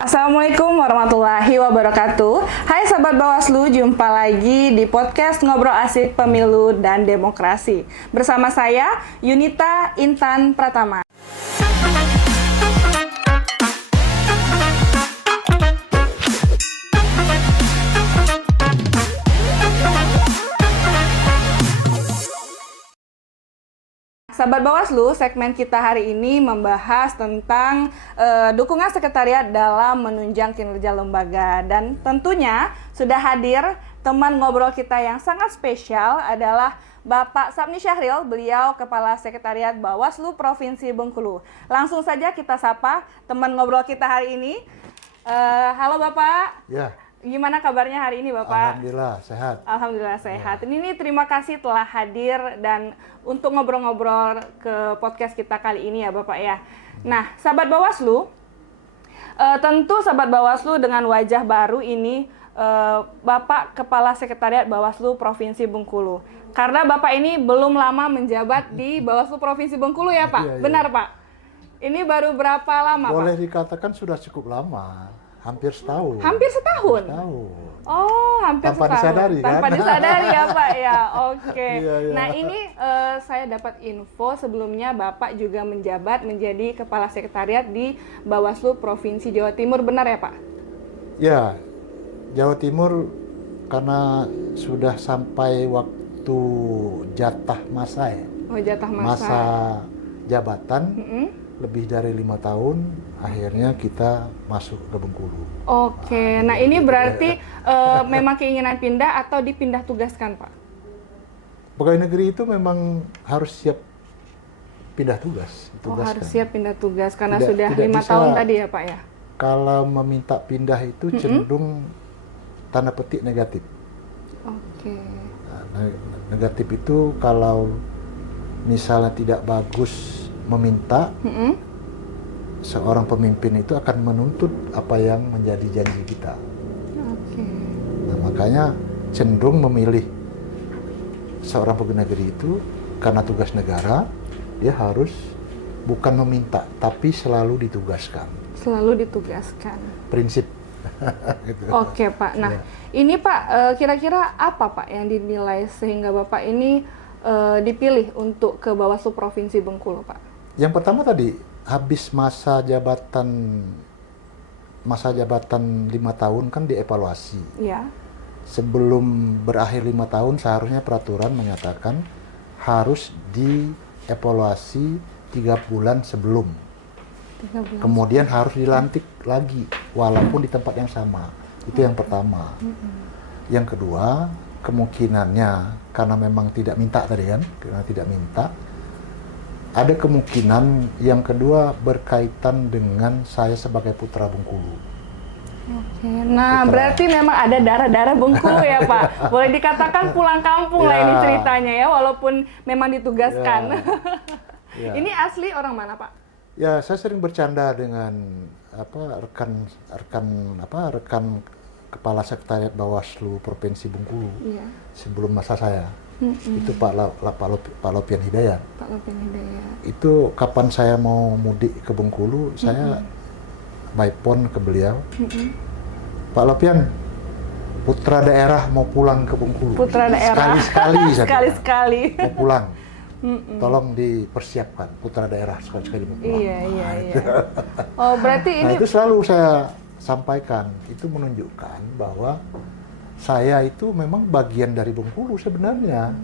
Assalamualaikum warahmatullahi wabarakatuh. Hai sahabat Bawaslu, jumpa lagi di podcast Ngobrol Asik Pemilu dan Demokrasi. Bersama saya, Yunita Intan Pratama. Sahabat Bawaslu, segmen kita hari ini membahas tentang dukungan sekretariat dalam menunjang kinerja lembaga. Dan tentunya sudah hadir teman ngobrol kita yang sangat spesial adalah Bapak Sapni Syahril, beliau Kepala Sekretariat Bawaslu Provinsi Bengkulu. Langsung saja kita sapa teman ngobrol kita hari ini. Halo Bapak. Ya. Gimana kabarnya hari ini Bapak? Alhamdulillah sehat. Alhamdulillah sehat. Ya. Ini terima kasih telah hadir dan untuk ngobrol-ngobrol ke podcast kita kali ini ya Bapak ya. Nah, sahabat Bawaslu, tentu sahabat Bawaslu dengan wajah baru ini Bapak Kepala Sekretariat Bawaslu Provinsi Bengkulu. Karena Bapak ini belum lama menjabat di Bawaslu Provinsi Bengkulu ya Pak? Iya, iya. Benar Pak? Ini baru berapa lama Boleh Pak? dikatakan sudah cukup lama. Hampir setahun. Hampir setahun? Setahun. Oh, hampir Tanpa setahun. disadari, kan? Tanpa disadari ya Pak ya, oke. Iya, iya. Nah ini saya dapat info sebelumnya Bapak juga menjabat menjadi Kepala Sekretariat di Bawaslu Provinsi Jawa Timur, benar ya Pak? Ya, Jawa Timur karena sudah sampai waktu jatah masa ya. Oh, jatah masa. Masa jabatan Mm-mm. lebih dari 5 tahun, akhirnya kita masuk ke Bengkulu. Oke, nah ini berarti memang keinginan pindah atau dipindah tugaskan Pak? Pegawai negeri itu memang harus siap pindah tugas. Oh, ditugaskan. harus siap pindah tugas karena Tidak- sudah tidak 5 bisa. tahun tadi ya Pak ya? Kalau meminta pindah itu cenderung tanda petik negatif. Oke. Nah, negatif itu kalau misalnya tidak bagus meminta, Mm-mm. seorang pemimpin itu akan menuntut apa yang menjadi janji kita. Oke. Nah, makanya cenderung memilih seorang pegawai negeri itu karena tugas negara, dia harus bukan meminta, tapi selalu ditugaskan. Selalu ditugaskan. Prinsip. Gitu. Oke Pak, nah Ya. ini Pak kira-kira apa Pak yang dinilai sehingga Bapak ini dipilih untuk ke Bawaslu Provinsi Bengkulu Pak? Yang pertama tadi, habis masa jabatan 5 tahun kan dievaluasi. Ya, Sebelum berakhir 5 tahun seharusnya peraturan menyatakan harus dievaluasi 3 bulan sebelum. 3 bulan. Kemudian harus dilantik lagi walaupun di tempat yang sama. Itu yang pertama. Yang kedua, kemungkinannya karena memang tidak minta tadi kan, karena tidak minta, ada kemungkinan yang kedua berkaitan dengan saya sebagai putra Bengkulu. Oke, nah Putra. berarti memang ada darah-darah Bengkulu ya Pak. Boleh dikatakan pulang kampung lah Ya. ini ceritanya ya, walaupun memang ditugaskan. Ya. Ini asli orang mana Pak? Ya, saya sering bercanda dengan rekan Kepala Sekretariat Bawaslu Provinsi Bengkulu Iya, sebelum masa saya. Itu Pak Lopian Hidayat. Pak Lopin Hidayat. Itu kapan saya mau mudik ke Bengkulu, saya by phone ke beliau. Pak Lopian, putra daerah mau pulang ke Bengkulu. Putra daerah. Sekali-sekali saya bilang, Sekali-sekali. mau pulang. Tolong dipersiapkan putra daerah sekali-sekali mau pulang. Iya, iya, iya. Oh, berarti Nah, ini itu selalu saya sampaikan. Itu menunjukkan bahwa saya itu memang bagian dari Bengkulu sebenarnya.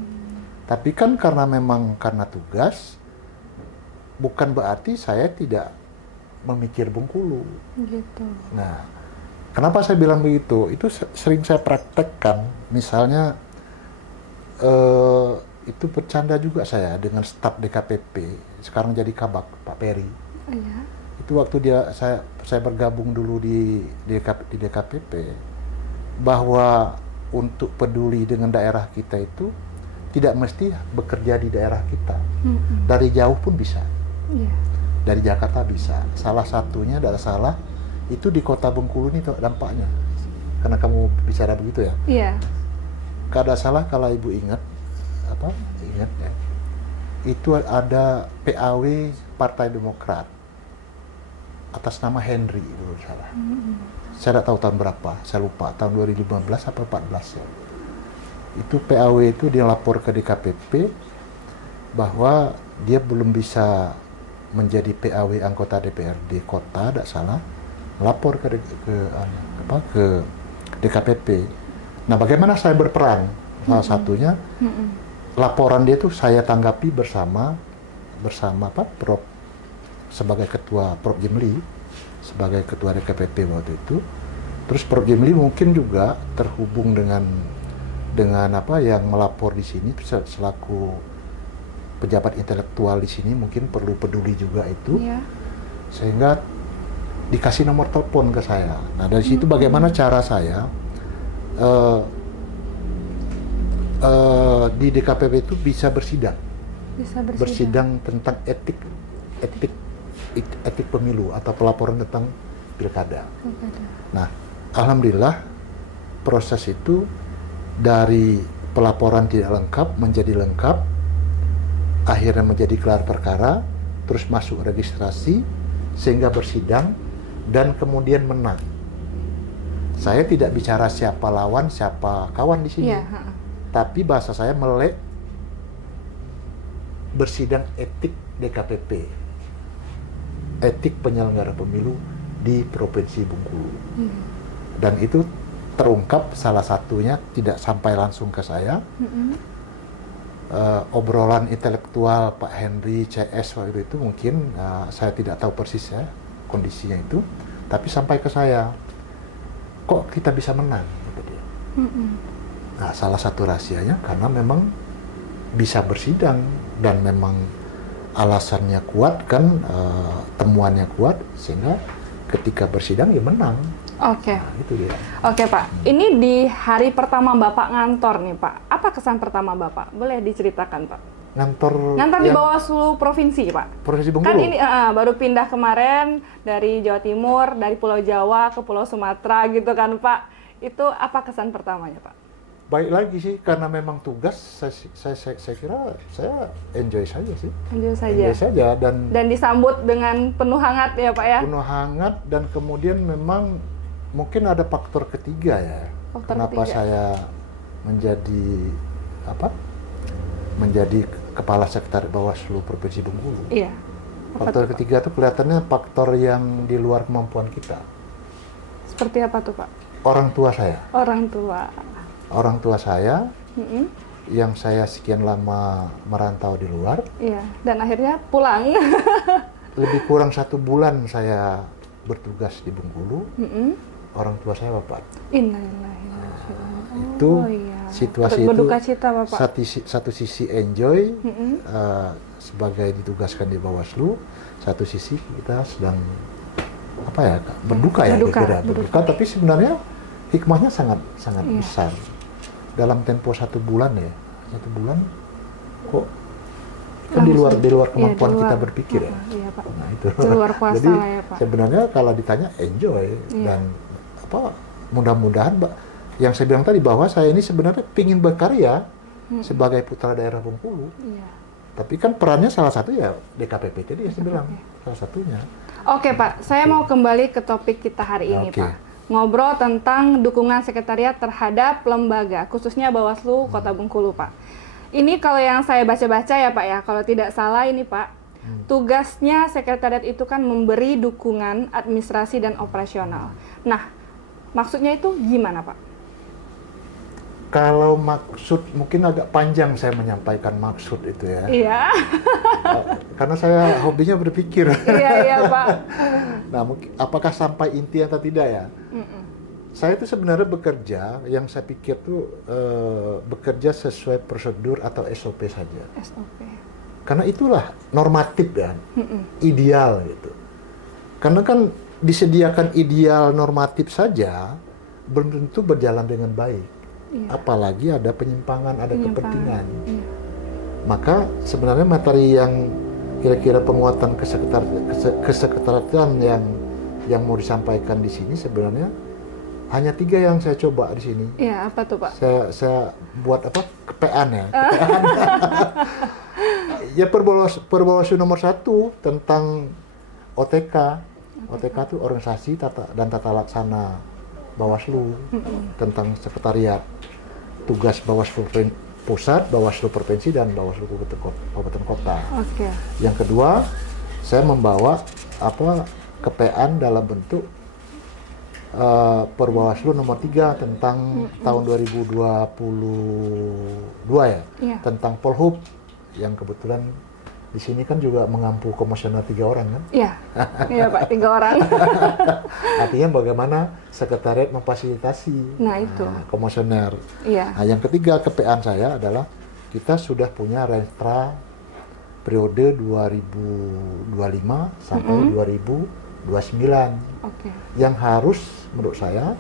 Tapi kan karena tugas, bukan berarti saya tidak memikir Bengkulu. gitu. Nah, kenapa saya bilang begitu? Itu sering saya praktekkan. Misalnya, itu bercanda juga saya dengan staf DKPP. Sekarang jadi Kabak, Pak Peri. Iya. Itu waktu saya bergabung dulu di DKPP, bahwa untuk peduli dengan daerah kita itu tidak mesti bekerja di daerah kita. Dari jauh pun bisa. Iya. Dari Jakarta bisa. Salah satunya tidak salah itu di kota Bengkulu ini dampaknya. Karena kamu bicara begitu ya. Iya. Kada salah kalau ibu ingat ya. Itu ada PAW Partai Demokrat. atas nama Henry dulu salah. Saya tidak tahu tahun berapa, saya lupa, tahun 2015 atau 14 ya. Itu PAW itu dia lapor ke DKPP bahwa dia belum bisa menjadi PAW anggota DPRD kota, tidak salah, lapor ke DKPP. Nah, bagaimana saya berperan? Salah satunya laporan dia tuh saya tanggapi bersama Prof sebagai ketua Prof Jimli, sebagai ketua DKPP waktu itu. Terus Prof Jimli mungkin juga terhubung dengan yang melapor di sini selaku pejabat intelektual di sini, mungkin perlu peduli juga itu. Yeah. Sehingga dikasih nomor telepon ke saya. Nah, dari situ bagaimana cara saya di DKPP itu bisa bersidang. Bersidang tentang etik pemilu atau pelaporan tentang pilkada. Nah, alhamdulillah proses itu dari pelaporan tidak lengkap menjadi lengkap, akhirnya menjadi gelar perkara, terus masuk registrasi, sehingga bersidang dan kemudian menang. Saya tidak bicara siapa lawan, siapa kawan di sini, tapi bahasa saya melek bersidang etik DKPP, etik penyelenggara pemilu di Provinsi Bengkulu. Dan itu terungkap, salah satunya tidak sampai langsung ke saya. Obrolan intelektual Pak Henry CS waktu itu mungkin saya tidak tahu persis ya kondisinya itu, tapi sampai ke saya, kok kita bisa menang? Gitu dia. Nah, salah satu rahasianya karena memang bisa bersidang dan memang alasannya kuat kan, temuannya kuat, sehingga ketika bersidang ya menang. Oke. Nah, itu dia. Oke, Pak. Ini di hari pertama Bapak ngantor nih, Pak. Apa kesan pertama Bapak? Boleh diceritakan, Pak? Ngantor di Bawaslu Provinsi, Pak. Provinsi Bengkulu. Kan ini baru pindah kemarin dari Jawa Timur, dari Pulau Jawa ke Pulau Sumatera gitu kan, Pak. Itu apa kesan pertamanya, Pak? Baik lagi sih, karena memang tugas saya kira saya enjoy saja sih. Enjoy saja dan disambut dengan penuh hangat ya, Pak ya. Penuh hangat, dan kemudian memang mungkin ada faktor ketiga ya. Kenapa saya menjadi kepala sekretariat Bawaslu Provinsi Bengkulu. Iya. Faktor ketiga itu kelihatannya faktor yang di luar kemampuan kita. Seperti apa tuh, Pak? Orang tua saya. Orang tua saya, yang saya sekian lama merantau di luar. Iya, dan akhirnya pulang. Lebih kurang 1 bulan saya bertugas di Bengkulu. Orang tua saya wafat. Innalillahi. Itu situasi itu satu sisi enjoy, sebagai ditugaskan di Bawaslu, satu sisi kita sedang berduka. Tapi sebenarnya hikmahnya sangat besar. Dalam tempo 1 bulan ya, 1 bulan kok kan di luar kemampuan kita berpikir ya. Iya, Pak. Nah, itu. Luar kuasa. Jadi ya, Pak. Sebenarnya kalau ditanya enjoy dan mudah-mudahan yang saya bilang tadi bahwa saya ini sebenarnya ingin berkarya sebagai putra daerah Bengkulu. Tapi kan perannya salah satu ya DKPP tadi saya bilang salah satunya. Oke, Pak, saya mau kembali ke topik kita hari ini, Pak. Ngobrol tentang dukungan sekretariat terhadap lembaga, khususnya Bawaslu Kota Bengkulu, Pak. Ini kalau yang saya baca-baca ya, Pak ya, kalau tidak salah ini, Pak, tugasnya sekretariat itu kan memberi dukungan administrasi dan operasional. Nah, maksudnya itu gimana, Pak? Kalau maksud mungkin agak panjang saya menyampaikan maksud itu ya. Iya. Karena saya hobinya berpikir. Iya, Pak. Nah, mungkin apakah sampai inti atau tidak ya? Saya itu sebenarnya bekerja, yang saya pikir tuh bekerja sesuai prosedur atau SOP saja. SOP. Karena itulah normatif ya, ideal gitu. Karena kan disediakan ideal normatif saja belum tentu berjalan dengan baik. Apalagi ada penyimpangan, ada kepentingan. Maka sebenarnya materi yang kira-kira penguatan kesekretariatan yang mau disampaikan di sini sebenarnya hanya 3 yang saya coba di sini. Iya, apa tuh, Pak? Saya buat kepean ya. Ya Perbawaslu nomor 1 tentang OTK. OTK itu organisasi dan tata laksana Bawaslu tentang sekretariat, tugas Bawaslu pusat, Bawaslu provinsi, dan Bawaslu kabupaten kota. Oke. Yang kedua, saya membawa KPAN dalam bentuk Perbawaslu nomor 3 tentang tahun 2022 ya, tentang Polhub, yang kebetulan di sini kan juga mengampu komisioner 3 orang kan? Iya, iya Pak, 3 orang. Artinya bagaimana sekretariat memfasilitasi komisioner. Iya. Nah, yang ketiga KPAN saya adalah kita sudah punya Renstra periode 2025 sampai 2029 yang harus menurut saya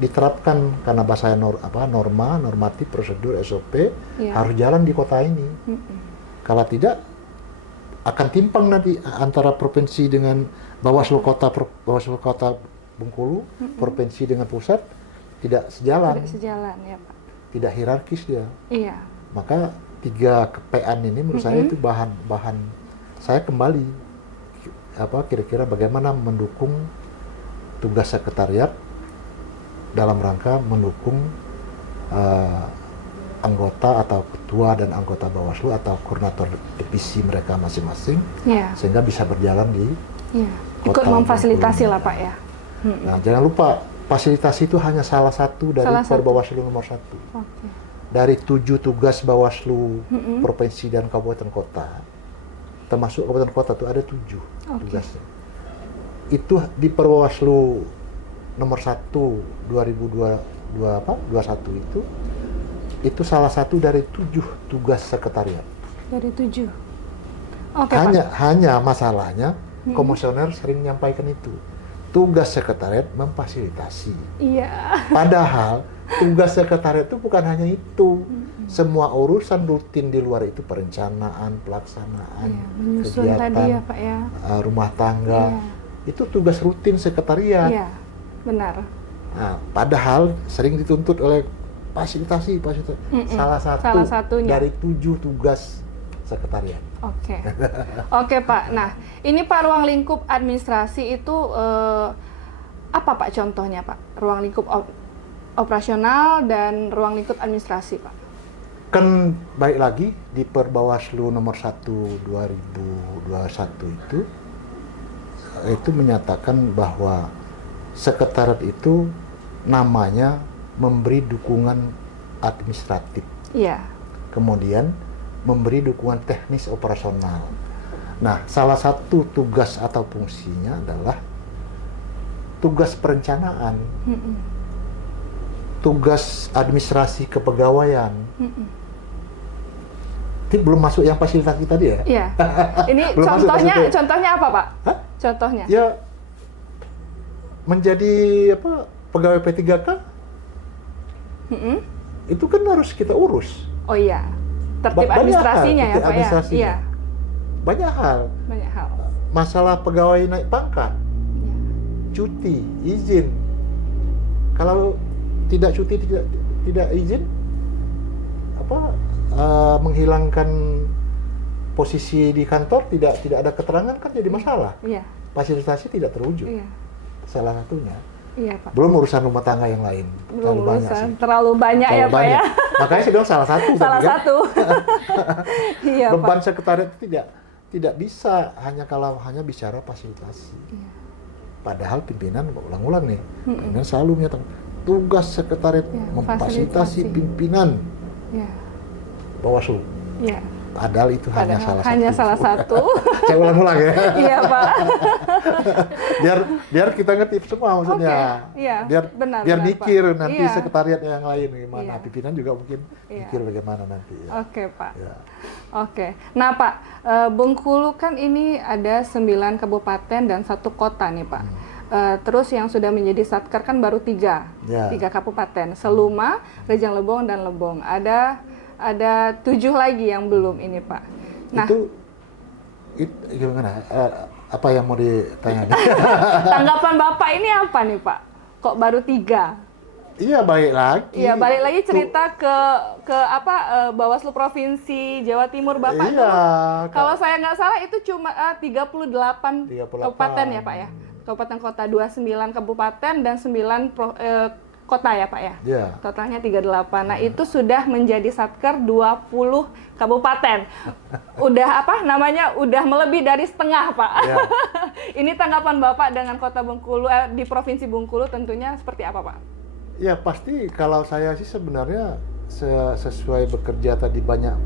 diterapkan karena bahasa normatif, prosedur, SOP harus jalan di kota ini. Kalau tidak akan timpang nanti antara provinsi dengan Bawaslu Kota Bengkulu, provinsi dengan pusat tidak sejalan. Tidak sejalan ya Pak. Tidak hierarkis dia. Iya. Maka 3 KPAN ini menurut saya itu bahan saya kembali kira-kira bagaimana mendukung tugas sekretariat dalam rangka mendukung anggota atau ketua dan anggota Bawaslu atau koordinator divisi mereka masing-masing, sehingga bisa berjalan di ikut memfasilitasi lah Pak ya. Nah, jangan lupa fasilitasi itu hanya salah satu dari Perbawaslu nomor 1. Dari 7 tugas Bawaslu provinsi dan kabupaten kota, termasuk kabupaten kota itu ada 7 tugasnya. Itu di Perbawaslu nomor 1 2021 itu salah satu dari 7 tugas sekretariat. Dari 7. Hanya masalahnya komisioner sering menyampaikan itu. Tugas sekretariat memfasilitasi. Iya. Padahal tugas sekretariat itu bukan hanya itu. Semua urusan rutin di luar itu, perencanaan, pelaksanaan, kegiatan tadi ya Pak ya. Rumah tangga. Itu tugas rutin sekretariat. Iya, benar. Nah, padahal sering dituntut oleh fasilitasi. Salah satunya dari 7 tugas sekretariat. Oke Pak. Nah, ini Pak ruang lingkup administrasi itu apa Pak contohnya Pak? Ruang lingkup operasional dan ruang lingkup administrasi Pak. Kan baik lagi di Perbawaslu nomor 1 2021 itu menyatakan bahwa sekretariat itu namanya memberi dukungan administratif. Iya. Kemudian memberi dukungan teknis operasional. Nah, salah satu tugas atau fungsinya adalah tugas perencanaan, tugas administrasi kepegawaian. Itu belum masuk yang fasilitasi tadi ya? Iya. Ini contohnya apa Pak? Hah? Contohnya? Ya, menjadi pegawai P3K. Itu kan harus kita urus. Oh iya, tertib administrasinya ya Pak ya? Iya. Banyak hal. Masalah pegawai naik pangkat, cuti, izin. Kalau tidak cuti, tidak izin, menghilangkan posisi di kantor, tidak ada keterangan kan jadi masalah. Iya. Fasilitasi tidak terwujud. Iya. Salah satunya. Iya Pak. Belum urusan rumah tangga yang lain. Terlalu banyak ya Pak ya. Makanya saya bilang salah satu. Iya Beban Pak. sekretariat tidak bisa hanya bicara fasilitasi. Iya. Padahal pimpinan ulang-ulang nih, pimpinan selalu menyatakan tugas sekretariat memfasilitasi pimpinan Bawaslu. Iya. Padahal itu hanya salah satu. Saya ulang-ulang ya. Iya Pak. biar kita ngerti semua maksudnya. Iya. Biar mikir Pak. Nanti sekretariat yang lain gimana. Pimpinan juga mungkin mikir bagaimana nanti. Ya. Oke Pak. Ya. Oke. Nah Pak, Bengkulu kan ini ada 9 kabupaten dan 1 kota nih Pak. Terus yang sudah menjadi Satker kan baru 3 kabupaten. Seluma, Rejang Lebong, dan Lebong. Ada 7 lagi yang belum ini Pak. Nah, itu gimana? Apa yang mau ditanya? Tanggapan Bapak ini apa nih Pak? Kok baru 3? Iya, balik lagi. Iya, balik lagi cerita ke Bawaslu Provinsi Jawa Timur Bapak iya, Kalau saya nggak salah itu cuma 38 kabupaten ya Pak ya. kabupaten kota, 29 kabupaten dan 9 kota ya Pak ya? Ya. Totalnya 38. Nah, itu sudah menjadi Satker 20 kabupaten. Udah apa namanya? Udah melebihi dari setengah, Pak. Ya. Ini tanggapan Bapak dengan Kota Bengkulu di Provinsi Bengkulu tentunya seperti apa, Pak? Ya, pasti kalau saya sih sebenarnya sesuai bekerja tadi banyak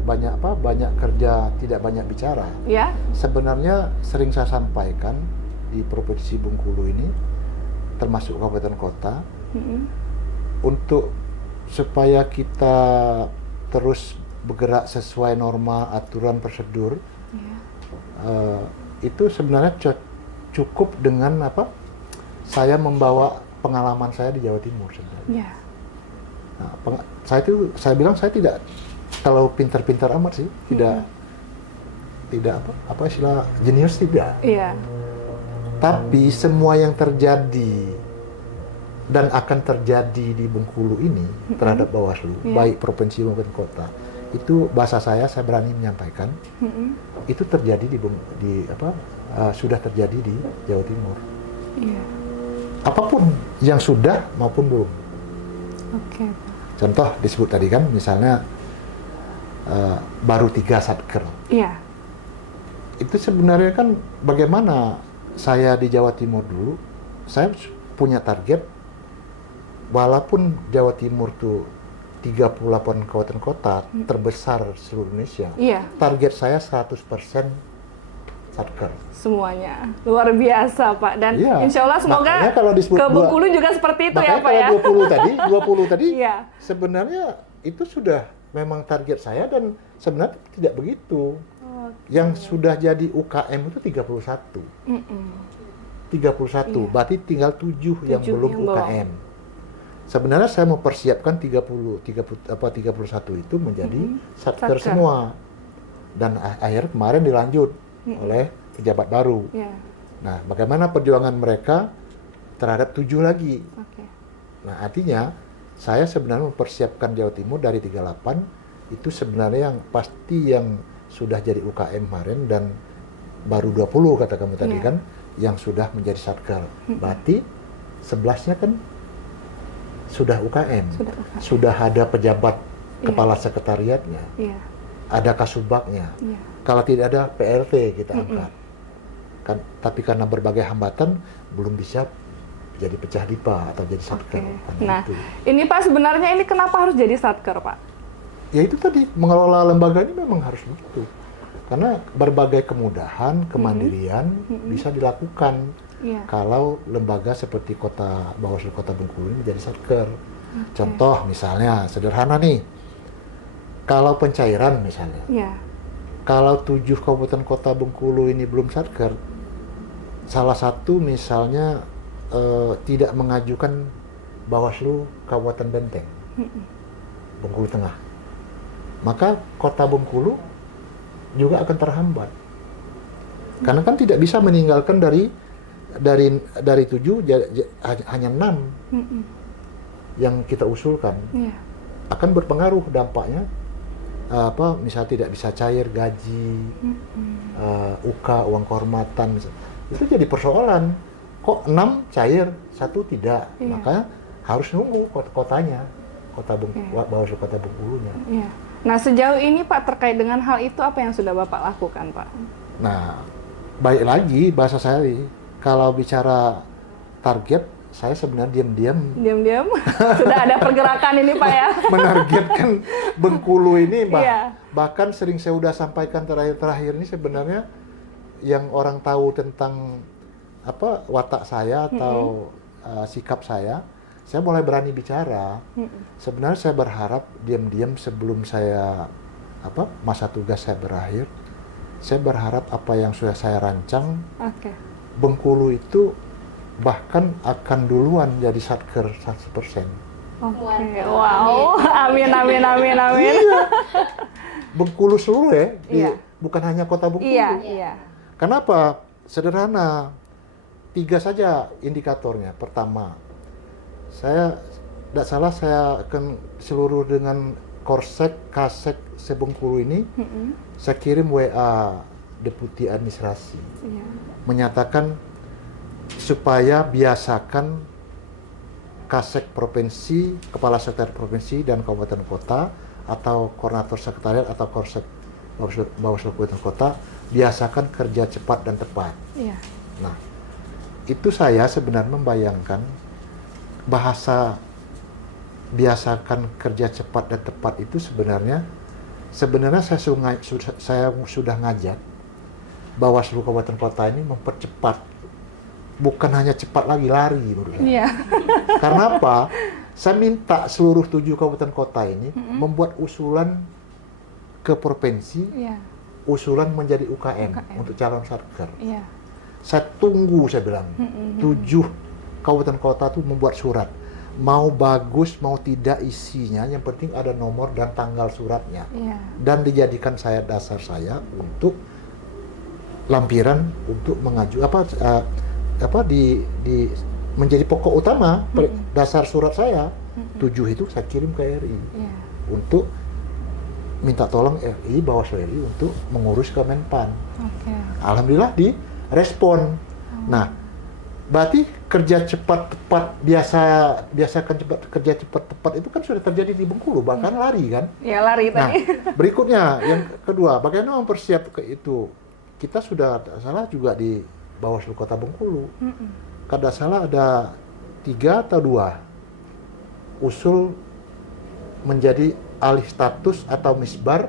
kerja tidak banyak bicara. Ya. Sebenarnya sering saya sampaikan di Provinsi Bengkulu ini termasuk kabupaten kota untuk supaya kita terus bergerak sesuai norma, aturan, prosedur, itu sebenarnya cukup dengan saya membawa pengalaman saya di Jawa Timur sebenarnya. Nah, saya bilang saya tidak kalau pintar-pintar amat sih, tidak istilah jenius tidak. Iya. Tapi semua yang terjadi dan akan terjadi di Bengkulu ini terhadap Bawaslu, baik provinsi maupun kota, itu bahasa saya berani menyampaikan, itu terjadi sudah terjadi di Jawa Timur. Iya. Apapun yang sudah maupun belum. Oke. Contoh disebut tadi kan, misalnya baru 3 Satker. Iya. Itu sebenarnya kan bagaimana saya di Jawa Timur dulu, saya punya target. Walaupun Jawa Timur tuh 38 kabupaten kota terbesar seluruh Indonesia, target saya 100% Satker. Semuanya luar biasa Pak, dan insya Allah semoga ke Bengkulu juga seperti itu ya Pak ya. 20 tadi sebenarnya itu sudah memang target saya dan sebenarnya tidak begitu. Yang sudah jadi UKM itu 31. 31, berarti tinggal 7 yang belum UKM. Sebenarnya saya mau persiapkan 31 itu menjadi Satker semua. Dan akhirnya kemarin dilanjut oleh pejabat baru. Nah, bagaimana perjuangan mereka terhadap 7 lagi. Nah, artinya saya sebenarnya mempersiapkan Jawa Timur dari 38 itu sebenarnya yang pasti yang sudah jadi UKM kemarin dan baru 20 kata kamu tadi kan yang sudah menjadi Satker. Berarti 11-nya kan sudah UKM. Sudah ada pejabat kepala sekretariatnya. Ada kasubagnya. Kalau tidak ada PLT kita angkat. Kan, tapi karena berbagai hambatan belum bisa jadi pecah dipa atau jadi Satker. Nah, ini Pak sebenarnya ini kenapa harus jadi Satker, Pak? Ya itu tadi, mengelola lembaga ini memang harus begitu. Karena berbagai kemudahan, kemandirian bisa dilakukan kalau lembaga seperti Bawaslu Kota Bengkulu ini menjadi Satker. Contoh misalnya, sederhana nih, kalau pencairan misalnya, kalau 7 kabupaten kota Bengkulu ini belum Satker, salah satu misalnya tidak mengajukan Bawaslu Kabupaten Benteng, Bengkulu Tengah, maka Kota Bengkulu juga akan terhambat. Karena kan tidak bisa meninggalkan dari 7 hanya 6 yang kita usulkan. Akan berpengaruh dampaknya misalnya tidak bisa cair gaji, UK, uang kehormatan, itu jadi persoalan. Kok 6 cair, 1 tidak, maka harus nunggu kotanya, Bawaslu Kota Bengkulunya. Nah, sejauh ini Pak terkait dengan hal itu apa yang sudah Bapak lakukan, Pak? Nah, baik lagi bahasa saya, kalau bicara target, saya sebenarnya diam-diam sudah ada pergerakan ini Pak ya. Menargetkan Bengkulu ini, bahkan sering saya udah sampaikan terakhir ini sebenarnya yang orang tahu tentang watak saya atau sikap saya mulai berani bicara. Sebenarnya saya berharap diam-diam sebelum saya masa tugas saya berakhir, saya berharap apa yang sudah saya rancang, Bengkulu itu bahkan akan duluan jadi Satker 100%. Wow, amin. Iya. Bengkulu seluruh bukan hanya kota Bengkulu. Iya. Kenapa? Sederhana, 3 saja indikatornya. Pertama, saya tidak salah saya akan seluruh dengan Korsek, Kasek, Sebengkulu ini, saya kirim WA Deputi Administrasi, menyatakan supaya biasakan Kasek provinsi, kepala sekretariat provinsi dan kabupaten kota atau koordinator sekretariat atau korsek Bawaslu kabupaten kota biasakan kerja cepat dan tepat. Iya. Nah, itu saya sebenarnya membayangkan bahasa biasakan kerja cepat dan tepat itu sebenarnya saya sudah ngajak Bawaslu kabupaten kota ini mempercepat, bukan hanya cepat lagi, lari menurut saya. Iya. Karena apa? Saya minta seluruh 7 kabupaten kota ini membuat usulan ke provinsi, Iya. usulan menjadi UKM untuk calon satker. Iya. Saya tunggu, saya bilang, 7 kabupaten kota tuh membuat surat. Mau bagus, mau tidak isinya, yang penting ada nomor dan tanggal suratnya. Iya. Dan dijadikan saya dasar saya untuk lampiran untuk mengaju menjadi pokok utama dasar surat saya. 7 itu saya kirim ke RI untuk minta tolong RI, Bawaslu RI untuk mengurus ke Menpan. Alhamdulillah direspon. Nah, berarti kerja cepat tepat biasakan kerja cepat tepat itu kan sudah terjadi di Bengkulu, bahkan lari kan? Ya, lari Nah, tadi. berikutnya yang kedua, bagaimana mempersiapkan itu? Kita sudah tak salah juga di Bawaslu Kota Bengkulu. Kada salah ada 3 atau 2 usul menjadi alih status atau misbar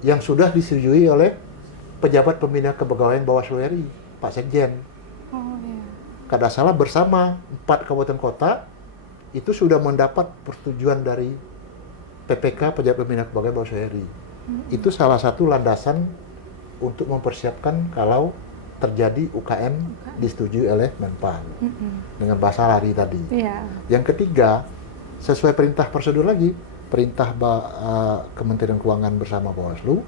yang sudah disetujui oleh pejabat pembina kepegawaian Bawaslu RI, Pak Sekjen. Oh, iya. Kada salah bersama 4 kabupaten kota itu sudah mendapat persetujuan dari PPK, pejabat pembina kepegawaian Bawaslu RI. Itu salah satu landasan untuk mempersiapkan kalau terjadi UKM disetujui oleh Menpan dengan bahasa lari tadi. Iya. Yang ketiga, sesuai perintah prosedur lagi, perintah Kementerian Keuangan bersama Bawaslu,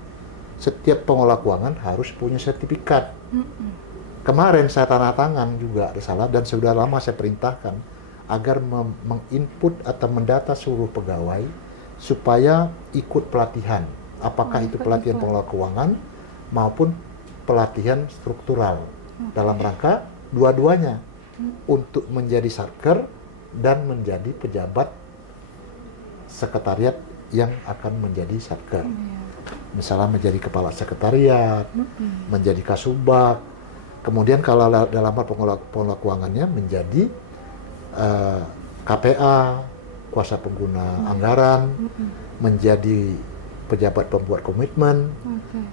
setiap pengelola keuangan harus punya sertifikat. Kemarin saya tanda tangan juga ada salah, dan sudah lama saya perintahkan agar menginput atau mendata seluruh pegawai supaya ikut pelatihan. Apakah itu pelatihan pengelola keuangan maupun pelatihan struktural dalam rangka dua-duanya untuk menjadi satker dan menjadi pejabat sekretariat yang akan menjadi satker. Misalnya menjadi kepala sekretariat, menjadi kasubag, kemudian kalau dalam hal pengelola keuangannya menjadi KPA, kuasa pengguna anggaran, menjadi pejabat pembuat komitmen,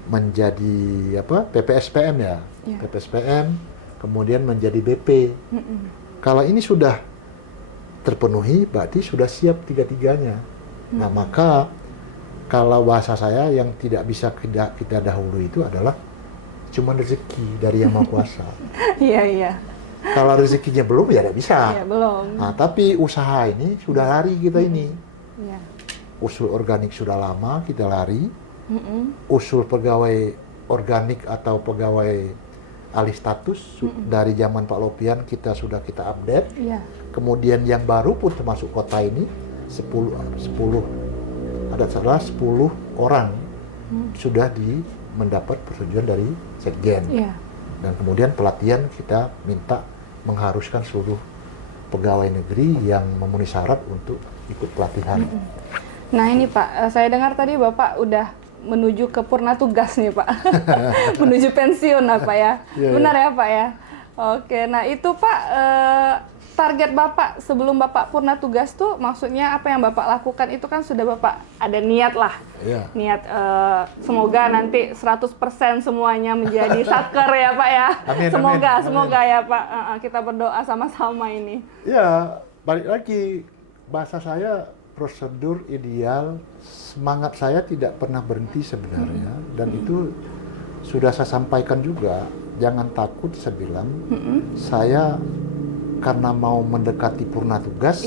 menjadi PPSPM ya, PPSPM, kemudian menjadi BP. Kalau ini sudah terpenuhi, berarti sudah siap tiga-tiganya. Nah, maka kalau bahasa saya yang tidak bisa kita dahulu itu adalah cuma rezeki dari Yang Maha Kuasa. Iya, iya. Kalau rezekinya belum, ya tidak bisa. Iya, belum. Nah, tapi usaha ini sudah lari kita ini. Iya. Usul organik sudah lama kita lari. Usul pegawai organik atau pegawai alih status dari zaman Pak Lopian kita update. Iya. Kemudian yang baru pun termasuk kota ini 10 orang sudah mendapat persetujuan dari Sekjen. Iya. Dan kemudian pelatihan kita minta mengharuskan seluruh pegawai negeri yang memenuhi syarat untuk ikut pelatihan. Nah ini Pak, saya dengar tadi Bapak udah menuju ke purna tugas nih Pak. Menuju pensiun apa ya? Benar ya Pak ya? Oke, nah itu Pak, target Bapak sebelum Bapak purna tugas tuh maksudnya apa yang Bapak lakukan itu kan sudah Bapak ada niat lah. Niat semoga nanti 100% semuanya menjadi satker ya Pak ya. Amin, semoga ya Pak. Kita berdoa sama-sama ini. Ya, balik lagi bahasa saya prosedur ideal, semangat saya tidak pernah berhenti sebenarnya, dan itu sudah saya sampaikan juga. Jangan takut, saya bilang, saya karena mau mendekati purna tugas,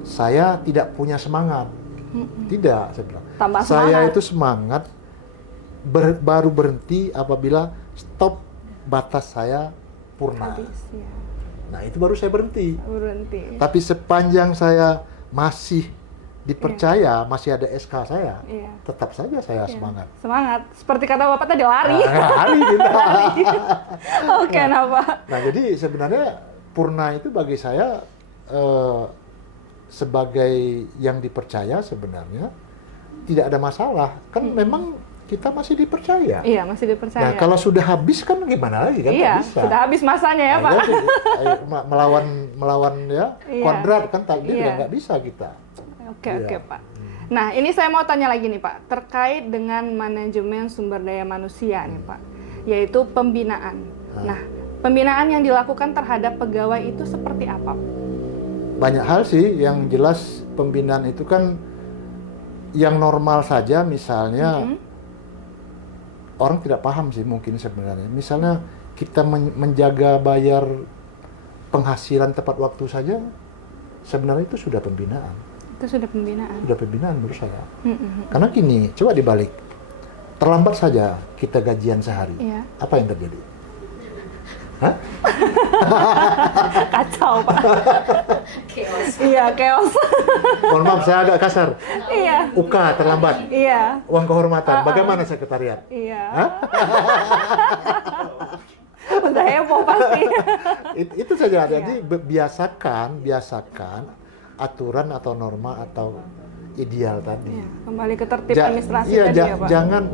saya tidak punya semangat. Tidak, saya bilang. Saya itu semangat baru berhenti apabila stop batas saya purna. Nah, itu baru saya berhenti. Tapi sepanjang saya masih dipercaya, masih ada SK saya, Iya. tetap saja saya Iya. semangat. Semangat. Seperti kata Bapak tadi, lari. Hari kita. Oke, nah Pak. Nah, jadi sebenarnya Purna itu bagi saya sebagai yang dipercaya sebenarnya tidak ada masalah. Kan memang kita masih dipercaya. Iya, masih dipercaya. Nah, kalau sudah habis kan gimana lagi kan? Iya, Nggak bisa. sudah habis masanya ya, Nah, Pak. ya, melawan ya Iya. kodrat kan takdir Iya. ya nggak bisa kita. Oke, Iya. oke, Pak. Nah, ini saya mau tanya lagi nih, Pak, terkait dengan manajemen sumber daya manusia nih, Pak, yaitu pembinaan. Nah, pembinaan yang dilakukan terhadap pegawai itu seperti apa? Banyak hal sih yang jelas pembinaan itu kan yang normal saja misalnya orang tidak paham sih mungkin sebenarnya. Misalnya kita menjaga bayar penghasilan tepat waktu saja sebenarnya itu sudah pembinaan. Itu sudah pembinaan. Sudah pembinaan menurut saya. Karena gini, coba dibalik. Terlambat saja kita gajian sehari. Iya. Apa yang terjadi? Hah? Kacau, Pak. Iya, chaos. Mohon maaf, saya agak kasar. Iya. UK terlambat. Iya. Uang kehormatan. Bagaimana sekretariat? Iya. Hah? Udah heboh pasti. Itu saja. Jadi biasakan aturan atau norma atau ideal tadi. Iya, kembali ke tertib administrasi iya, tadi ya, Pak.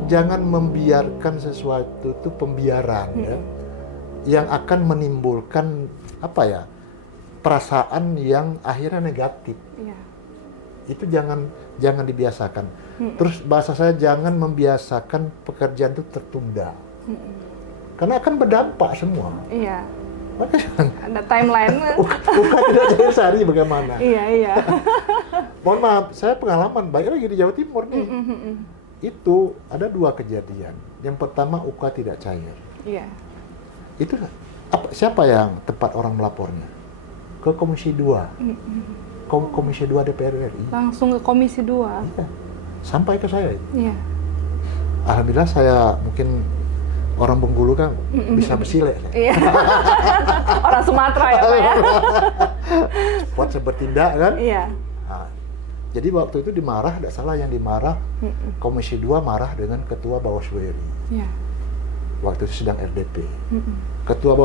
jangan membiarkan sesuatu itu pembiaran ya, yang akan menimbulkan apa ya, perasaan yang akhirnya negatif. Iya. Itu jangan dibiasakan. Terus bahasa saya jangan membiasakan pekerjaan itu tertunda. Karena akan berdampak semua. Iya. Makanya Ada timeline. bukan tidak cair sehari bagaimana. Iya, iya. Mohon maaf, saya pengalaman baik lagi di Jawa Timur nih. Itu ada 2 kejadian. Yang pertama UK tidak cair. Iya. Itu siapa yang tepat orang melapornya? Ke Komisi 2. Komisi 2 DPR RI. Langsung ke Komisi 2. Iya. Sampai ke saya itu. Iya. Alhamdulillah saya mungkin orang Bengkulu kan bisa bersilek. Iya. Orang Sumatera ya, Pak ya. Cepat saya bertindak kan. Iya. Nah, jadi waktu itu dimarah, tidak salah yang dimarah Komisi 2 marah dengan Ketua Bawaslu RI. Iya. Waktu itu sedang RDP. Ketua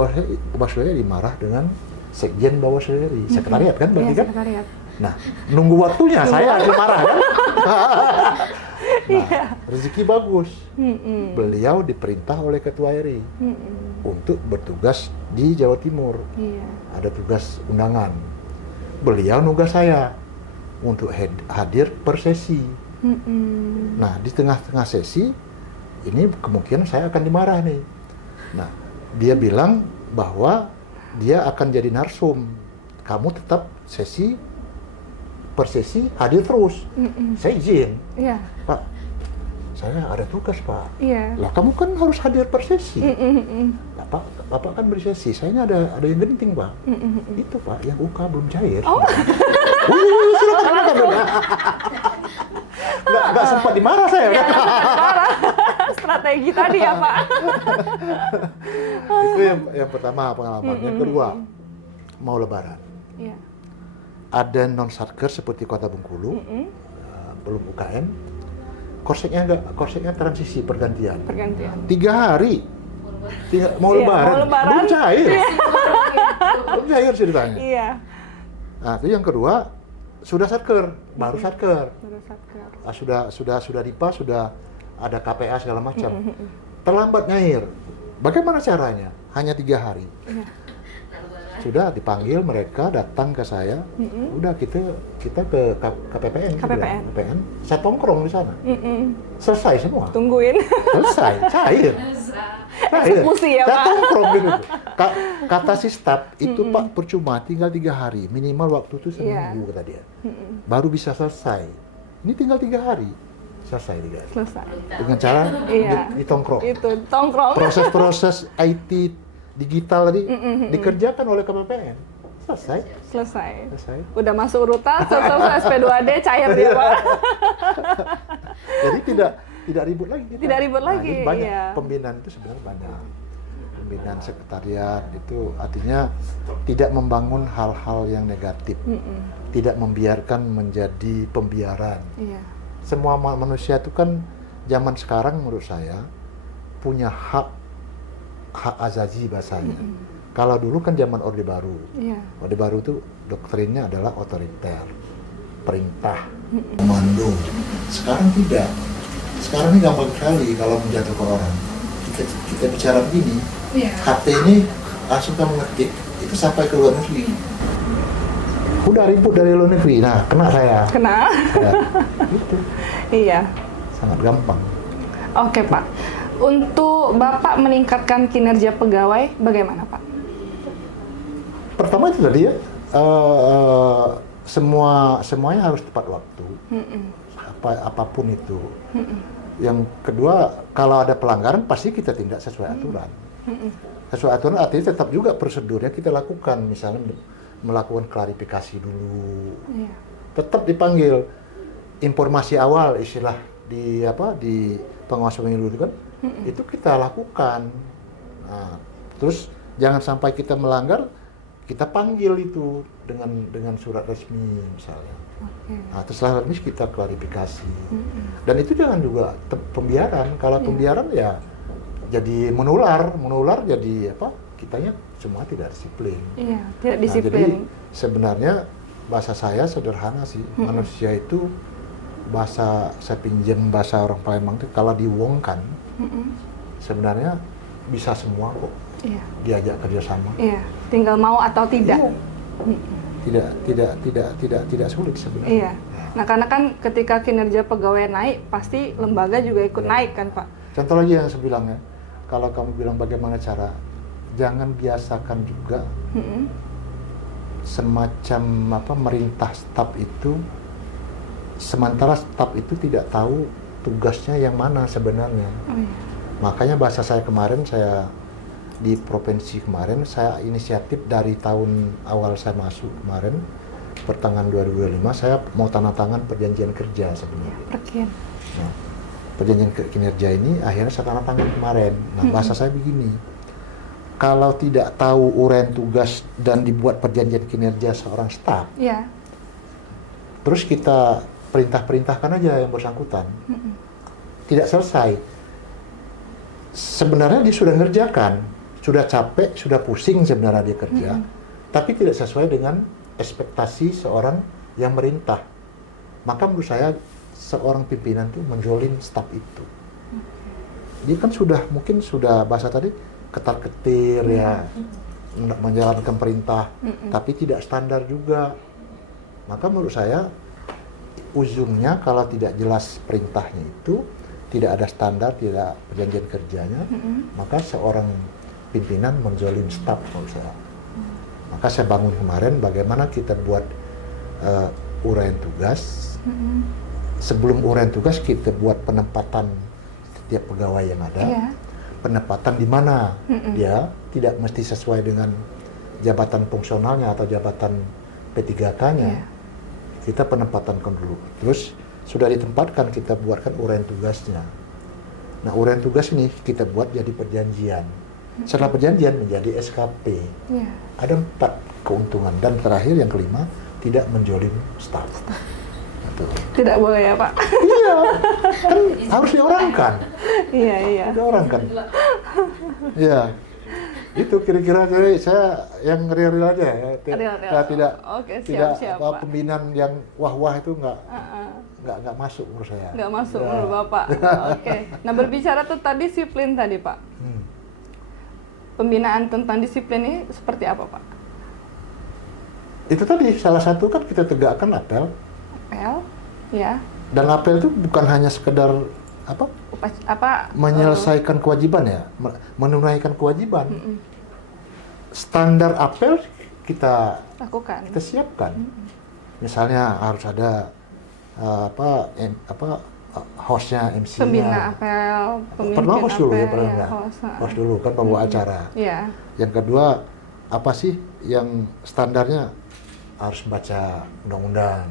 Bawaslu RI dimarah dengan Sekjen Bawaslu RI. Sekretariat kan berarti Iya, kan? sekretariat. Nah, nunggu waktunya saya dimarah kan. Nah, rezeki bagus. Beliau diperintah oleh Ketua RI untuk bertugas di Jawa Timur. Iya. Ada tugas undangan. Beliau nugas saya untuk hadir per sesi. Nah, di tengah-tengah sesi ini kemungkinan saya akan dimarah nih. Nah, dia bilang bahwa dia akan jadi narsum. Kamu tetap per sesi hadir terus. Saya izin. Iya. Pak, saya ada tugas, Pak. Iya. Lah, kamu kan harus hadir per sesi. Bapak kan beri sesi. Saya ini ada yang genting, Pak. Itu, Pak, yang UK belum cair. Oh. Nggak sempat dimarah saya. Iya, Kan? parah. Strategi tadi ya, Pak. Itu yang pertama pengalaman. Yang kedua, mau lebaran. Iya. Ada non-satker seperti Kota Bengkulu, belum UKM. Korseknya transisi pergantian. 3 hari. Mau Iya, lebaran. mau lebaran. Belum cair. Belum cair ceritanya. Iya. Nah, itu yang kedua, sudah satker, baru satker. Baru satker. Sudah DIPA, sudah ada KPA segala macam. Terlambat nyair. Bagaimana caranya? Hanya 3 hari. Iya. Sudah dipanggil, mereka datang ke saya. Udah kita ke KPPN. KPPN. Saya tongkrong di sana. Selesai semua. Tungguin. Selesai, cair. Eksekusi ya, Saya Pak. tongkrong gitu. Kata si staf itu, Pak, percuma tinggal 3 hari. Minimal waktu itu seminggu kata dia. Baru bisa selesai. Ini tinggal 3 hari. Selesai 3 hari. Selesai. Dengan cara Iya. ditongkrong. Itu tongkrong. Proses-proses IT digital tadi dikerjakan oleh KPPN. Selesai. Udah masuk urutan, selesai SP2D cair dia, Pak. Jadi tidak ribut lagi kita. Tidak ribut lagi, Jadi banyak iya. pembinaan itu sebenarnya banyak. pembinaan sekretariat itu artinya tidak membangun hal-hal yang negatif, tidak membiarkan menjadi pembiaran. Iya. Semua manusia itu kan zaman sekarang menurut saya punya hak azazi bahasanya. Kalau dulu kan zaman Orde Baru. Iya. Orde Baru itu doktrinnya adalah otoriter, perintah, komando. Sekarang tidak. Sekarang ini gampang sekali kalau menjatuhkan orang. Kita bicara begini, HP ini langsung kamu ngetik, itu sampai ke luar negeri. Udah ribut dari luar negeri, nah kena saya. Kena. Ya, gitu. Iya. Sangat gampang. Oke Pak, untuk Bapak meningkatkan kinerja pegawai bagaimana Pak? Pertama itu tadi ya, semuanya harus tepat waktu, apapun itu. Yang kedua, kalau ada pelanggaran pasti kita tindak sesuai aturan. Sesuai aturan artinya tetap juga prosedurnya kita lakukan, misalnya melakukan klarifikasi dulu, tetap dipanggil informasi awal istilah di pengawas pemilu itu kan, itu kita lakukan. Nah, terus jangan sampai kita melanggar, kita panggil itu dengan surat resmi misalnya. Nah, setelah resmi kita klarifikasi. Dan itu jangan juga pembiaran. Kalau pembiaran ya jadi menular jadi kitanya semua tidak disiplin. Iya, tidak Nah, disiplin. jadi sebenarnya bahasa saya sederhana sih. Manusia itu saya pinjam bahasa orang Palembang itu kalau diwongkan sebenarnya bisa semua kok. Iya. Diajak kerjasama. Iya, tinggal mau atau tidak. Iya. Tidak sulit sebenarnya. Iya. Nah, karena kan ketika kinerja pegawai naik, pasti lembaga juga ikut naik kan, Pak? Contoh lagi yang saya bilang ya, kalau kamu bilang bagaimana cara, jangan biasakan juga semacam merintah staf itu, sementara staf itu tidak tahu tugasnya yang mana sebenarnya. Oh, iya. Makanya bahasa saya kemarin, saya di provinsi kemarin, saya inisiatif dari tahun awal saya masuk kemarin, pertengahan 2025, saya mau tanda tangan perjanjian kerja sebenarnya. Nah, perjanjian kinerja ini akhirnya saya tanda tangan kemarin. Nah, bahasa saya begini, kalau tidak tahu uraian tugas dan dibuat perjanjian kinerja seorang staf, terus kita perintahkan aja yang bersangkutan, tidak selesai. Sebenarnya dia sudah ngerjakan, sudah capek, sudah pusing sebenarnya dia kerja, tapi tidak sesuai dengan ekspektasi seorang yang merintah. Maka menurut saya seorang pimpinan itu menjolin staf itu. Dia kan mungkin sudah bahasa tadi ketar-ketir ya, menjalankan perintah, tapi tidak standar juga. Maka menurut saya ujungnya kalau tidak jelas perintahnya itu, tidak ada standar, tidak perjanjian kerjanya, maka seorang pimpinan menjolin staf menurut saya. Maka saya bangun kemarin bagaimana kita buat uraian tugas. Sebelum uraian tugas kita buat penempatan setiap pegawai yang ada. Penempatan di mana dia tidak mesti sesuai dengan jabatan fungsionalnya atau jabatan P3K-nya. Kita penempatankan dulu. Terus sudah ditempatkan, kita buatkan uraian tugasnya. Nah, uraian tugas ini kita buat jadi perjanjian. Setelah perjanjian menjadi SKP. Ada 4 keuntungan. Dan terakhir yang kelima, tidak menjolim staf. Tidak boleh ya, Pak? Iya, kan harus diorangkan. Iya. Diorangkan. Iya. Itu kira-kira saya yang real aja ya. Tidak Oke, siap, pembinaan yang wah-wah itu nggak masuk menurut saya. Nggak masuk menurut Bapak. Oke. Nah, berbicara tentang disiplin tadi, Pak. Pembinaan tentang disiplin ini seperti apa, Pak? Itu tadi salah satu kan kita tegakkan apel. Apel, ya. Dan apel itu bukan hanya sekedar menyelesaikan kewajiban ya, menunaikan kewajiban. Standar apel kita lakukan, kita siapkan. Misalnya harus ada hostnya, MC-nya. Pembina apel, pernah host dulu ya, host dulu kan pembawa acara. Yang kedua apa sih yang standarnya harus baca undang-undang,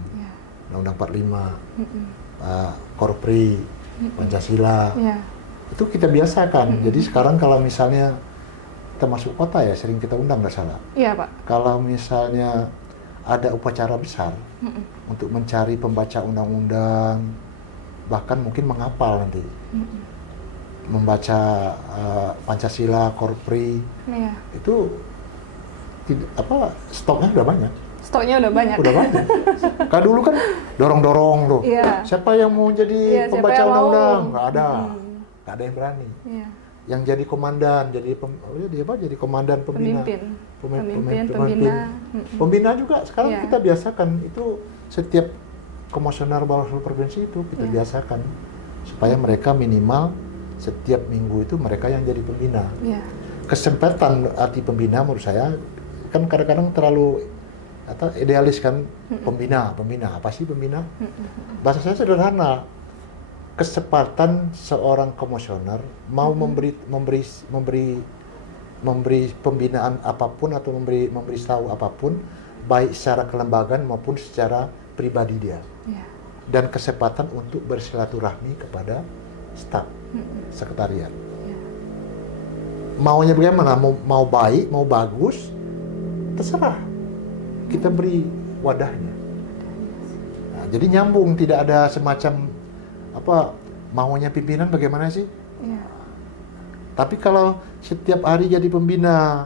undang-undang 45, Korpri, Pancasila. Itu kita biasakan. Jadi sekarang kalau misalnya termasuk kota ya, sering kita undang nggak salah. Iya, Pak. Kalau misalnya ada upacara besar untuk mencari pembaca undang-undang, bahkan mungkin menghafal nanti, membaca Pancasila, Korpri, Iya. itu stoknya udah banyak. Stoknya udah banyak. Udah banyak. Kalau dulu kan dorong-dorong tuh. Iya. Siapa yang mau jadi Iya, siapa pembaca yang mau? undang-undang? Nggak ada. Nggak ada yang berani. Iya. Yang jadi komandan, jadi jadi komandan pembina. Pembina. Pembina juga sekarang Iya. kita biasakan itu, setiap komisioner Bawaslu provinsi itu kita biasakan supaya mereka minimal setiap minggu itu mereka yang jadi pembina. Iya. Kesempatan arti pembina menurut saya kan kadang-kadang terlalu idealis kan, pembina apa sih pembina? Bahasa saya sederhana, kesempatan seorang komisioner mau memberi pembinaan apapun atau memberi tahu apapun, baik secara kelembagaan maupun secara pribadi dia. Iya. Dan kesempatan untuk bersilaturahmi kepada staf sekretariat. Iya. Maunya bagaimana? Mau baik, mau bagus, terserah. Kita beri wadahnya. Nah, jadi nyambung, tidak ada semacam maunya pimpinan bagaimana sih? Iya. Tapi kalau setiap hari jadi pembina,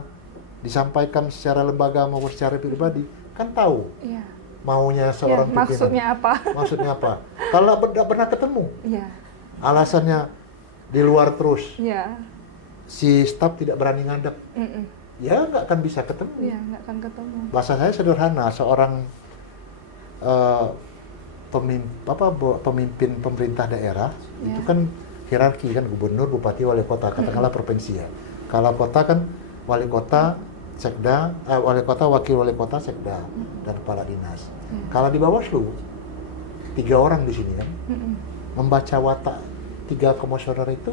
disampaikan secara lembaga maupun secara pribadi, kan tahu Iya. maunya seorang pimpinan. Maksudnya apa? Maksudnya apa? Kalau tidak pernah ketemu, Iya. alasannya di luar terus, Iya. si staf tidak berani ngadep, ya nggak akan bisa ketemu. Iya, nggak akan ketemu. Bahasa saya sederhana, seorang pemimpin pemerintah daerah itu kan hierarki kan, gubernur, bupati, wali kota, katakanlah provinsi ya. Kalau kota kan wali kota, sekda, wali kota, wakil wali kota, sekda, dan kepala dinas. Kalau di Bawaslu 3 orang di sini kan, membaca watak 3 komisioner itu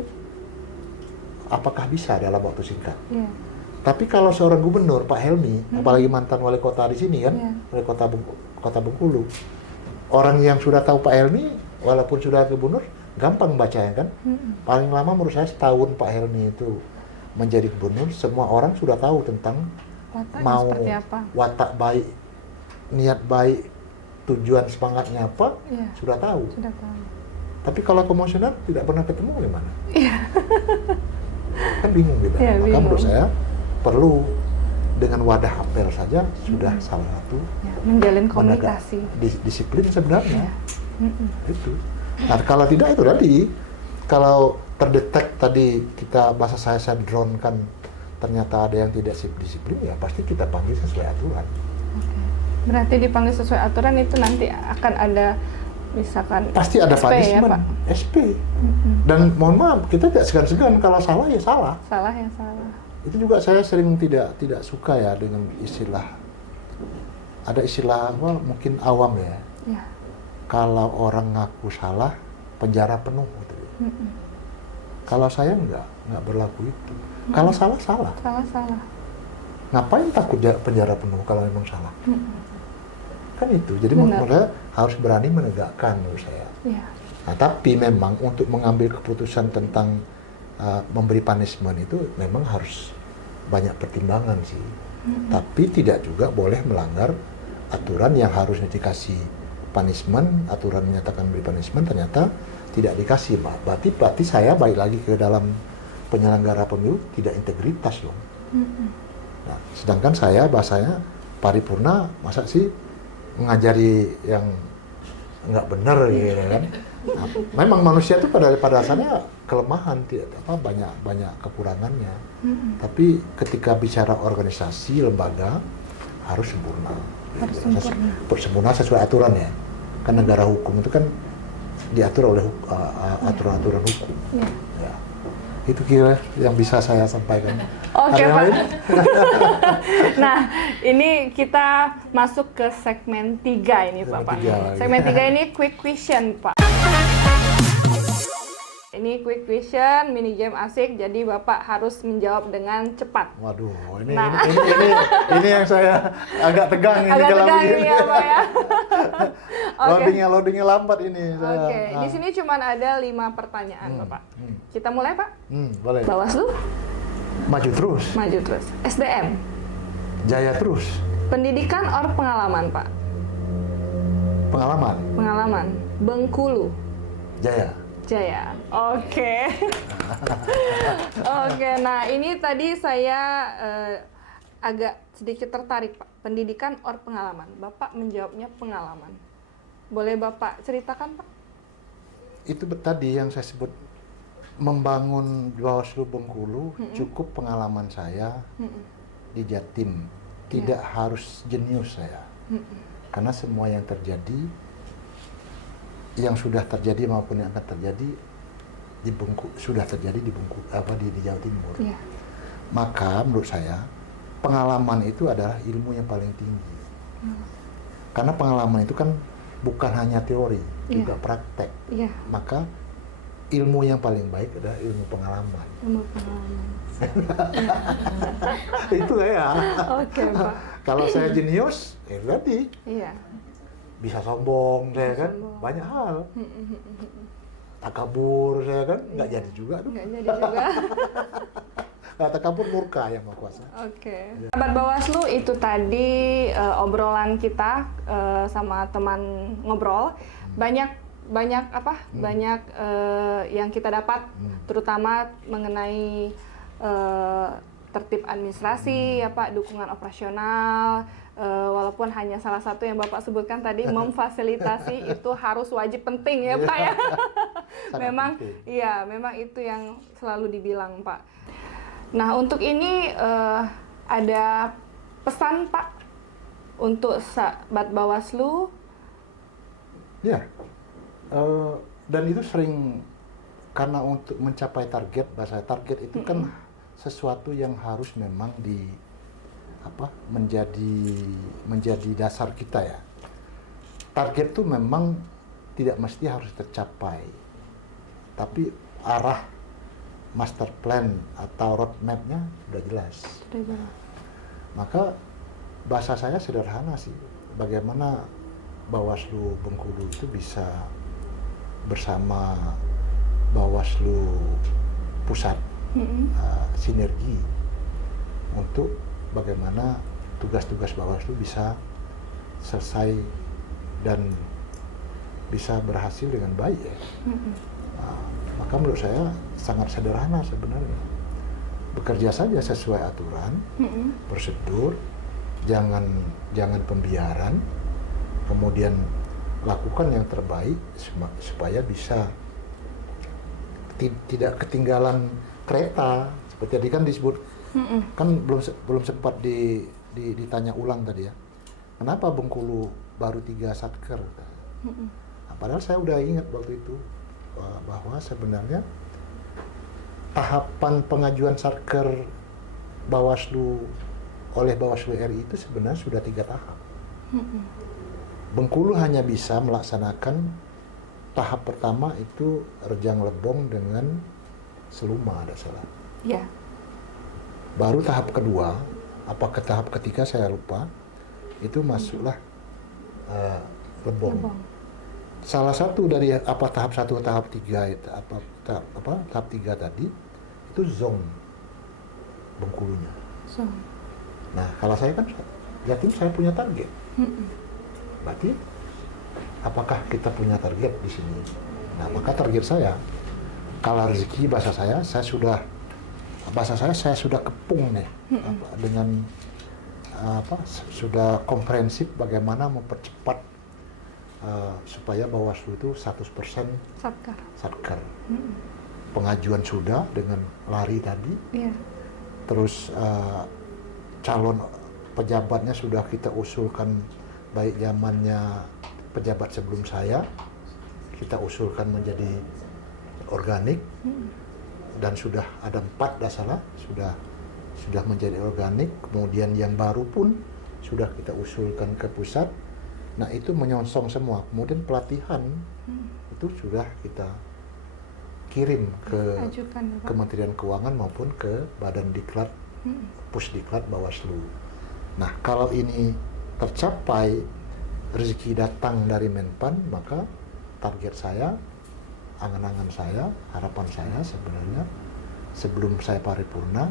apakah bisa dalam waktu singkat? Iya. Tapi kalau seorang gubernur, Pak Helmi, apalagi mantan wali kota di sini kan, wali kota Bengkulu, orang yang sudah tahu Pak Helmi, walaupun sudah gubernur, gampang bacanya kan. Paling lama menurut saya setahun Pak Helmi itu menjadi gubernur, semua orang sudah tahu tentang Wataknya mau seperti apa? watak baik, niat baik, tujuan semangatnya apa, Iya. sudah tahu. Sudah tahu. Tapi kalau komisioner tidak pernah ketemu gimana? Iya. Kan bingung gitu. Iya, Maka bingung. menurut saya perlu dengan wadah apel saja sudah salah satu Ya, menjalin komunikasi. disiplin sebenarnya. Iya. Itu. Nah, kalau tidak itu tadi, kalau terdetek tadi kita bahasa saya drone kan ternyata ada yang tidak disiplin, ya pasti kita panggil sesuai aturan. Oke. Berarti dipanggil sesuai aturan itu nanti akan ada misalkan Pasti ada SP ya, punishment, Pak? SP. Dan mohon maaf, kita tidak segan-segan kalau salah ya salah. Salah yang salah. Itu juga saya sering tidak suka ya dengan istilah, ada istilah mungkin awam ya. Ya. Kalau orang ngaku salah, penjara penuh gitu. Kalau saya nggak berlaku itu. Kalau salah salah. Salah. Ngapain takut penjara penuh kalau memang salah? Kan itu. Jadi Benar. menurut saya harus berani menegakkan menurut saya. Iya. Nah, tapi memang untuk mengambil keputusan tentang memberi punishment itu memang harus banyak pertimbangan sih. Tapi tidak juga boleh melanggar aturan yang harusnya dikasih punishment, aturan menyatakan beri punishment ternyata tidak dikasih. Berarti saya balik lagi ke dalam penyelenggara pemilu tidak integritas loh. Nah, sedangkan saya bahasanya paripurna masa sih mengajari yang nggak benar gitu kan. Nah, memang manusia itu pada dasarnya kelemahan, banyak kekurangannya. Tapi ketika bicara organisasi, lembaga harus sempurna. Sempurna sesuai aturan ya. Kan negara hukum itu kan diatur oleh aturan-aturan hukum. Iya. Ya. Itu kira yang bisa saya sampaikan. Oke, Ada yang Pak. lain? Nah, ini kita masuk ke segmen 3 ini, Segmen Bapak. 3 lagi. Segmen 3 ini quick question, Pak. Ini quick question, mini game asik, jadi Bapak harus menjawab dengan cepat. Waduh, ini, Nah. ini yang saya agak tegang ini Agak kalau tegang begini. ini ya, Pak ya. Oke. Loadingnya lambat ini. Oke, di sini cuma ada 5 pertanyaan, Bapak. Kita mulai, Pak. Boleh. Bawaslu Maju terus, Maju terus. SDM. jaya terus, Pendidikan or pengalaman, Pak? pengalaman, Pengalaman. Bengkulu. jaya. Jaya. Oke. Oke, nah ini tadi saya agak sedikit tertarik, Pak. Pendidikan or pengalaman. Bapak menjawabnya pengalaman. Boleh Bapak ceritakan, Pak? Itu tadi yang saya sebut, membangun Bawaslu Bengkulu cukup pengalaman saya di Jatim. Tidak harus jenius saya. Karena semua yang terjadi, yang sudah terjadi maupun yang akan terjadi di sudah terjadi di di Jawa Timur. Iya. Maka menurut saya pengalaman itu adalah ilmu yang paling tinggi. Karena pengalaman itu kan bukan hanya teori, juga praktek. Iya. Maka ilmu yang paling baik adalah ilmu pengalaman. Ilmu pengalaman. Itu ya. Oke, Pak. Kalau saya jenius, tadi Iya. bisa sombong, saya kan sombong. banyak hal. Takabur, saya kan nggak jadi juga tuh. Nggak jadi juga. Nah, takabur murka yang Maha Kuasa. Oke. Sahabat Bawaslu, itu tadi obrolan kita sama teman ngobrol. Banyak apa? Banyak yang kita dapat, terutama mengenai tertib administrasi, ya Pak, dukungan operasional. Walaupun hanya salah satu yang Bapak sebutkan tadi, memfasilitasi itu harus wajib penting ya Pak ya. Memang, iya, memang itu yang selalu dibilang Pak. Nah, untuk ini ada pesan Pak untuk sahabat Bawaslu. Ya, dan itu sering karena untuk mencapai target, bahasa target itu kan sesuatu yang harus memang menjadi dasar kita ya. Target itu memang tidak mesti harus tercapai, tapi arah master plan atau roadmap-nya sudah jelas. Maka bahasa saya sederhana sih, bagaimana Bawaslu Bengkulu itu bisa bersama Bawaslu Pusat sinergi untuk bagaimana tugas-tugas Bawaslu bisa selesai dan bisa berhasil dengan baik ya. Maka menurut saya sangat sederhana sebenarnya. Bekerja saja sesuai aturan, prosedur, jangan pembiaran, kemudian lakukan yang terbaik supaya bisa tidak ketinggalan kereta. Seperti tadi kan disebut, kan belum sempat ditanya ulang tadi ya. Kenapa Bengkulu baru 3 satker? Nah, padahal saya udah ingat waktu itu bahwa sebenarnya tahapan pengajuan satker Bawaslu oleh Bawaslu RI itu sebenarnya sudah 3 tahap. Bengkulu hanya bisa melaksanakan tahap pertama itu Rejang Lebong dengan Seluma, ada salah. Ya. Baru tahap kedua, apakah tahap ketiga saya lupa, itu masuklah Lebong. Salah satu dari tahap 1, tahap 3 itu tahap 3 tadi itu zong Bengkulunya. Nah, kalau saya kan Jatim saya punya target. Berarti apakah kita punya target di sini? Nah, maka target saya kalau rezeki bahasa saya sudah kepung nih dengan sudah komprehensif bagaimana mempercepat supaya Bawaslu itu 100% satker. Pengajuan sudah dengan lari tadi. Yeah. Terus calon pejabatnya sudah kita usulkan, baik zamannya pejabat sebelum saya, kita usulkan menjadi organik, dan sudah ada 4 sudah menjadi organik. Kemudian yang baru pun sudah kita usulkan ke pusat. Nah, itu menyongsong semua. Kemudian pelatihan itu sudah kita kirim ke Kementerian Keuangan maupun ke Badan Diklat, Pusdiklat Bawaslu. Nah, kalau ini tercapai, rezeki datang dari Menpan, maka target saya, angan-angan saya, harapan saya sebenarnya sebelum saya paripurna,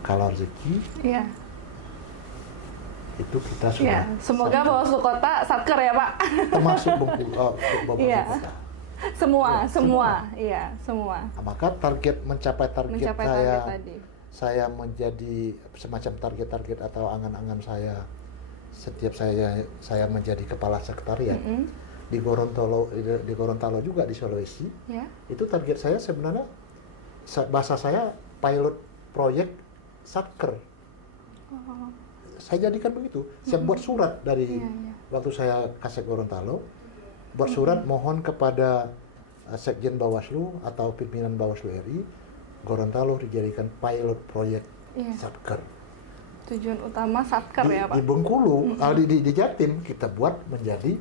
kalau rezeki Iya. itu kita Iya. sudah Semoga Bawaslu Kota satker ya Pak. termasuk Bawaslu Iya. Kota. Semua. Iya, semua. Nah, maka mencapai target Mencapai saya, target tadi. saya menjadi semacam target-target atau angan-angan saya setiap saya menjadi kepala sekretariat di Gorontalo juga di Sulawesi. Ya. Itu target saya sebenarnya bahasa saya pilot proyek satker. Saya jadikan begitu. Saya buat surat dari waktu saya Kasek Gorontalo, buat surat mohon kepada Sekjen Bawaslu atau pimpinan Bawaslu RI, Gorontalo dijadikan pilot proyek satker. Tujuan utama satker ya Pak. Di Bengkulu, di Jatim kita buat menjadi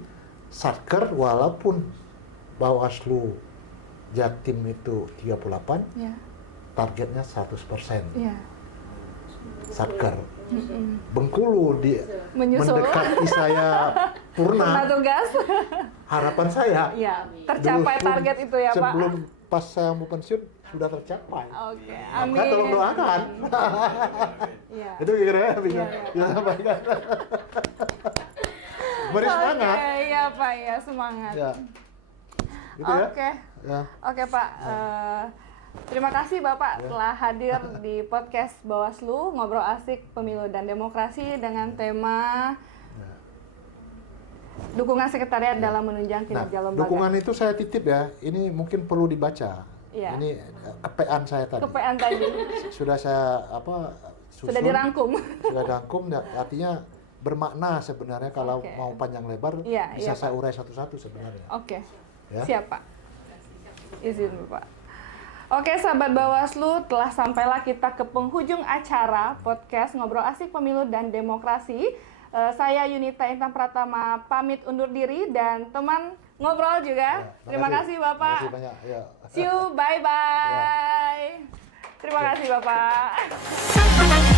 satker walaupun Bawaslu Jatim itu 38, targetnya 100%. Iya. Satker. Bengkulu Menyusul. mendekati saya purna. Tugas. Harapan saya Iya, tercapai target itu ya Pak. sebelum pas saya mau pensiun sudah tercapai. Oke, Maka amin. tolong doakan. Iya. Itu kira-kira bisa Iya. sampaikan. Beri semangat. Oke, iya Pak, ya semangat. Ya. Gitu ya. Oke. Ya. Oke Pak, terima kasih Bapak telah hadir di podcast Bawaslu, Ngobrol Asik Pemilu dan Demokrasi dengan tema dukungan sekretariat dalam menunjang kinerja lembaga. Dukungan itu saya titip ya, ini mungkin perlu dibaca. Iya. Ini kepean saya tadi. Kepean tadi Sudah saya susun, sudah dirangkum. Sudah dirangkum, artinya bermakna sebenarnya kalau Oke. mau panjang lebar Iya, bisa iya, saya urai satu-satu sebenarnya. Oke, Ya. siap Pak. Izin Bapak. Oke, sahabat Bawaslu, telah sampailah kita ke penghujung acara podcast Ngobrol Asik Pemilu dan Demokrasi. Saya Yunita Intan Pratama pamit undur diri dan teman ngobrol juga. Ya, Terima kasih Bapak. Terima kasih banyak. Ya. See you, bye-bye. Terima kasih Bapak.